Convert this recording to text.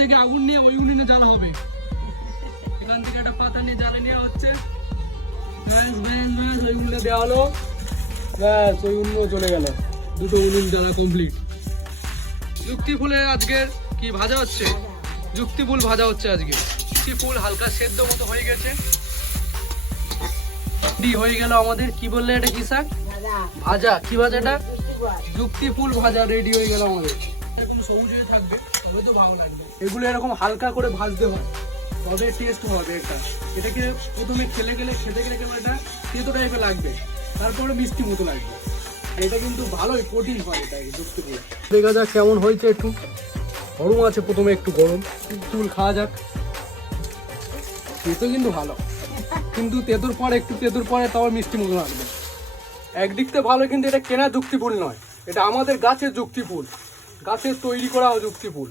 থেকে আগুন নিয়ে ওই উনুনে জ্বালা হবে। এখান থেকে একটা পাতা নিয়ে জ্বালে নেওয়া হচ্ছে। ব্যাস ব্যাস ব্যাস ওই উনুনে দেওয়া হলো। ব্যাস ওই উনুনে চলে গেল। দুটো উনুন জ্বালা কমপ্লিট। যুক্তি ফুলের আজকের কি ভাজা হচ্ছে? যুক্তি ফুল ভাজা হচ্ছে আজকে। যুক্তি ফুল হালকা সেদ্ধ মতো হয়ে গেছে। হয়ে গেল আমাদের কি বললে এটা কি শাক? ভাজা। কি ভাজা এটা? যুক্তি ফুল ভাজা রেডি হয়ে গেল আমাদের। এরকম সবুজ হয়ে থাকবে তবে তো ভালো লাগবে। এগুলো এরকম হালকা করে ভাজতে হয় তবে টেস্ট হবে এটা। এটাকে প্রথমে খেতে গেলে কেমন এটা তেতো টাইপের লাগবে, তারপরে মিষ্টি মতো লাগবে। এটা কিন্তু ভালোই প্রোটিন হয় এটা যুক্তি ফুল। দেখা যাক কেমন হয়েছে। একটু গরম আছে, প্রথমে একটু গরম। ফুল খাওয়া যাক। তেতো কিন্তু ভালো, কিন্তু তেঁতুর পরে তাও মিষ্টি মতো লাগবে। একদিক থেকে ভালো, কিন্তু এটা কেনা যুক্তি ফুল নয়, এটা আমাদের গাছের যুক্তি ফুল, গাছের তৈরি করা যুক্তি ফুল।